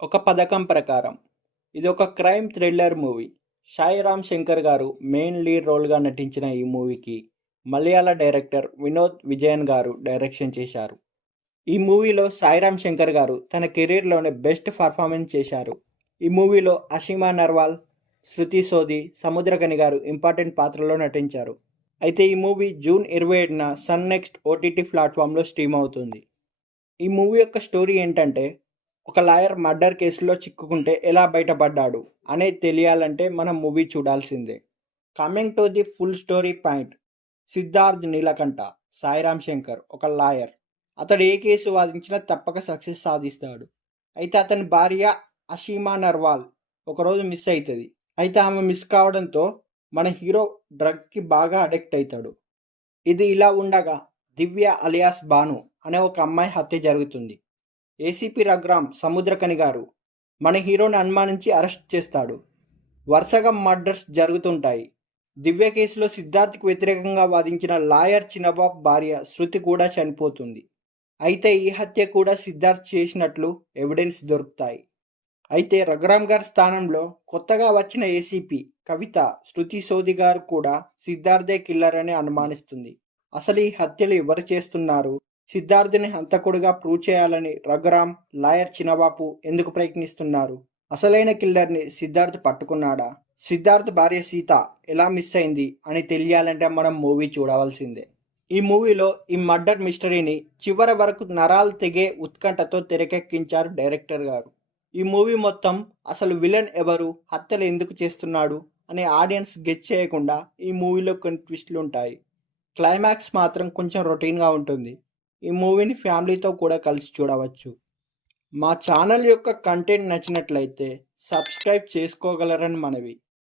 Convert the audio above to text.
ఒక పథకం ప్రకారం ఇది ఒక crime thriller movie. Sai Ram Shankar గారు మెయిన్ లీడ్ రోల్గా నటించిన ఈ మూవీకి మలయాళ డైరెక్టర్ వినోద్ విజయన్ గారు డైరెక్షన్ చేశారు. ఈ మూవీలో సాయి రామ్ శంకర్ గారు తన కెరీర్లోనే బెస్ట్ పర్ఫార్మెన్స్ చేశారు. ఈ మూవీలో అషిమా నర్వాల్, శృతి సోది, సముద్రకని గారు ఇంపార్టెంట్ పాత్రలో నటించారు. అయితే ఈ మూవీ జూన్ 27న సన్ నెక్స్ట్ ఓటీటీ ప్లాట్ఫామ్లో స్ట్రీమ్ అవుతుంది. ఈ మూవీ యొక్క స్టోరీ ఏంటంటే, ఒక లాయర్ మర్డర్ కేసులో చిక్కుకుంటే ఎలా బయటపడ్డాడు అనేది తెలియాలంటే మనం మూవీ చూడాల్సిందే. Coming to the full story point. Siddharth Neelakanta, Sairam Shankar ఒక లాయర్. అతడు ఏ కేసు వాదించినా తప్పక సక్సెస్ సాధిస్తాడు. అయితే అతని భార్య అషీమా నర్వాల్ ఒకరోజు మిస్ అవుతుంది. అయితే ఆమె మిస్ కావడంతో మన హీరో డ్రగ్కి బాగా అడిక్ట్ అవుతాడు. ఇది ఇలా ఉండగా దివ్య అలియాస్ బాను అనే ఒక అమ్మాయి హత్య జరుగుతుంది. ఏసీపీ రఘురామ్ సముద్రకని గారు మన హీరోని అనుమానించి అరెస్ట్ చేస్తాడు. వరుసగా మర్డర్స్ జరుగుతుంటాయి. దివ్య కేసులో సిద్ధార్థ్కి వ్యతిరేకంగా వాదించిన లాయర్ చిన్నబాబు భార్య శృతి కూడా చనిపోతుంది. అయితే ఈ హత్య కూడా సిద్ధార్థ్ చేసినట్లు ఎవిడెన్స్ దొరుకుతాయి. అయితే రఘురామ్ గారి స్థానంలో కొత్తగా వచ్చిన ఏసీపీ కవిత శృతి సోది గారు కూడా సిద్ధార్థే కిల్లర్ అని అనుమానిస్తుంది. అసలు ఈ హత్యలు ఎవరు చేస్తున్నారు, సిద్ధార్థుని హంతకుడిగా ప్రూవ్ చేయాలని రఘురామ్, లాయర్ చిన్నబాబు ఎందుకు ప్రయత్నిస్తున్నారు, అసలైన కిల్లర్ని సిద్ధార్థ్ పట్టుకున్నాడా, సిద్ధార్థ్ భార్య సీత ఎలా మిస్ అయింది అని తెలియాలంటే మనం మూవీ చూడవలసిందే. ఈ మూవీలో ఈ మర్డర్ మిస్టరీని చివరి వరకు నరాలు తెగే ఉత్కంఠతో తెరకెక్కించారు డైరెక్టర్ గారు. ఈ మూవీ మొత్తం అసలు విలన్ ఎవరు, హత్యలు ఎందుకు చేస్తున్నాడు అనే ఆడియన్స్ గెస్ చేయకుండా ఈ మూవీలో కొన్ని ట్విస్టులు ఉంటాయి. క్లైమాక్స్ మాత్రం కొంచెం రొటీన్గా ఉంటుంది. ఈ మూవీని ఫ్యామిలీతో కూడా కలిసి చూడవచ్చు. మా ఛానల్ యొక్క కంటెంట్ నచ్చినట్లయితే సబ్స్క్రైబ్ చేసుకోగలరని మనవి.